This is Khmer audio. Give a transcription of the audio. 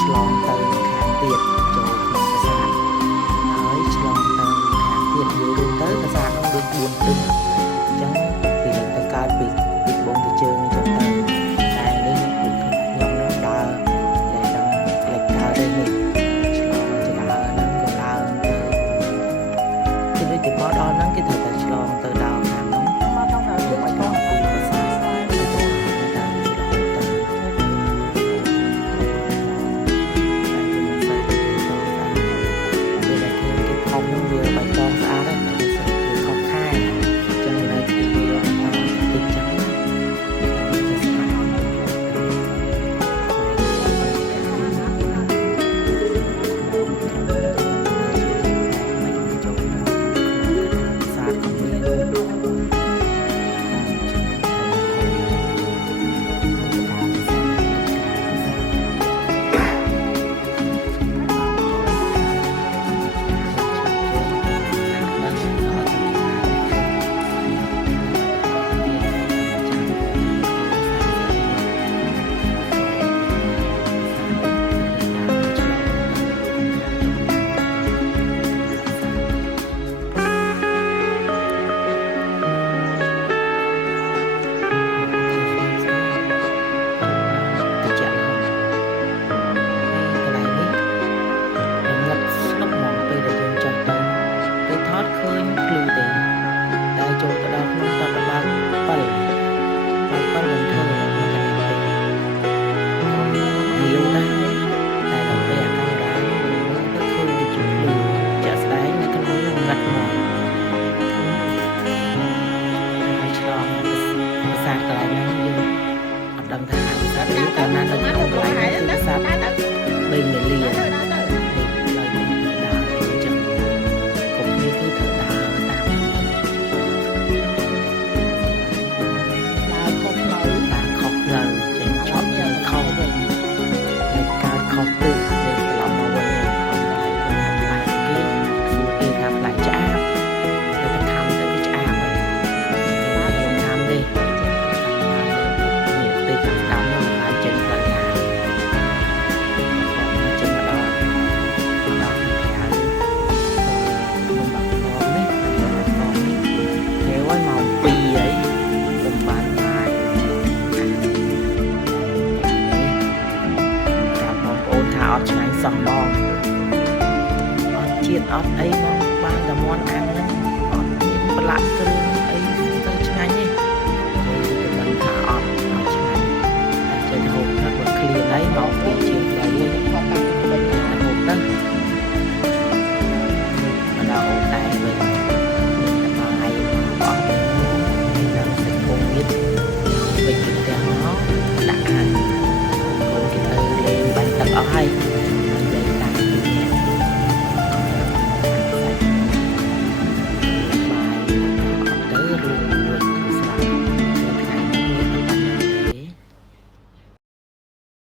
ឆ្លងទៅខាងទៀតចូលក្នុងប្រាសាទហើយឆ្លងទៅខាងទៀតនិយាយរួមទៅប្រាសាទនោះដូច4ទិសអញ្ចឹងពីទៅកើតពីបងទៅជើងអញ្ចឹងទៅតែនេះខ្ញុំនឹងដើរតែដល់ផ្លេចកើតទេនេះឆ្លងទៅដើរហ្នឹងក៏ឡើងទៅគេដូចគេមកដល់ហ្នឹងគេត្រូវតែឆ្លងទៅដល់ខាងហ្នឹងមកដល់ហើយគេឆ្លងពីប្រាសាទសោះមកអត់ជាតិអត់អីមកបានតែមន់អាំងហ្នឹងអត់មានប្រឡាក់គ្រឿងអីទៅឆ្ងាញ់ទេគឺមិនថាអត់ឆ្ងាញ់តែចេះហូបថាគាត់ឃ្លានអីមកពី